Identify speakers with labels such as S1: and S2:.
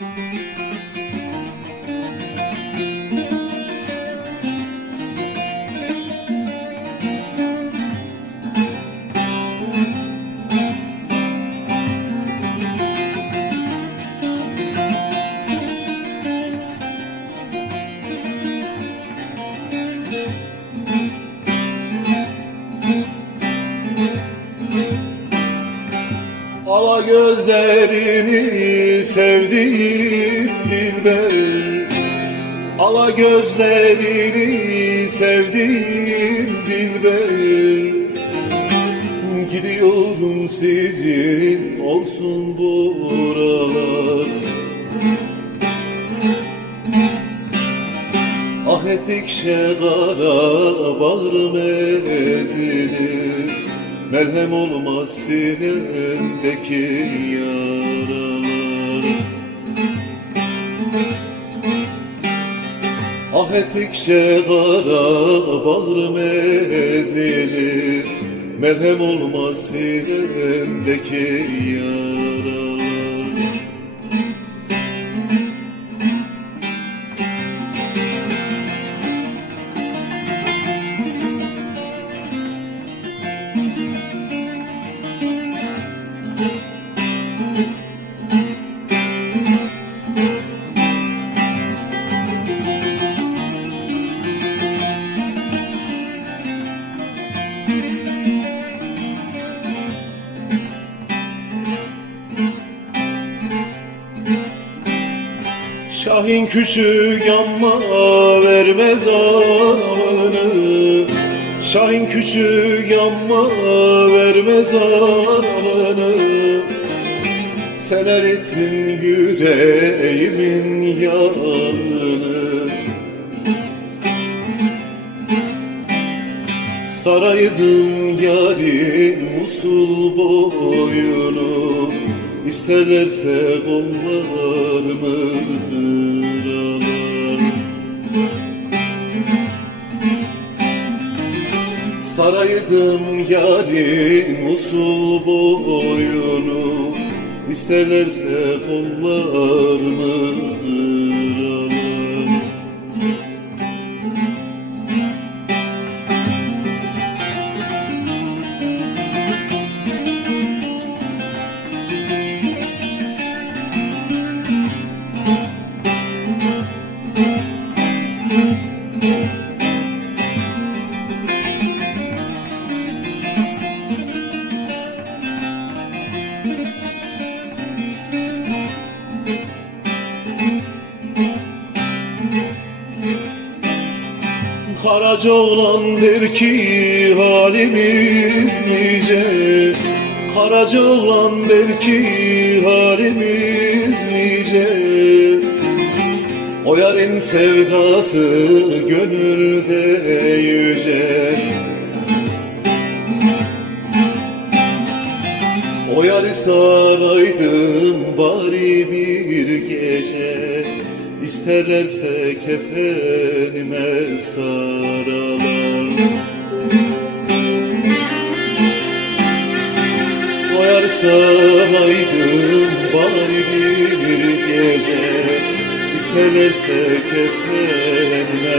S1: Música Ala gözlerini sevdiğim dilber. Ala gözlerini sevdiğim dilber. Gidiyorum sizin olsun buralar. Ah ettikçe kara bağrım ezilir Merhem olmaz sinemdeki yaralar. Ah ettikçe kara bağrım ezilir Merhem olmaz sinemdeki yaralar Şahin küçük ama vermez ağını Şahin küçük ama vermez ağını Sen erittin yüreğimin yağını Saraydım yarim usul boyunu İsterlerse kollarımı kırarlar Saraydım yarim usul boyunu. İsterlerse kollarımı kırarlar Karaca oğlan der ki halimiz nice. Karaca oğlan der ki halimiz nice O yarın sevdası gönülde yüce. O yarı saraydım bari bir gece. İsterlerse kefenime sararlar O yarı saraydım bari bir gece İsterlerse kefenime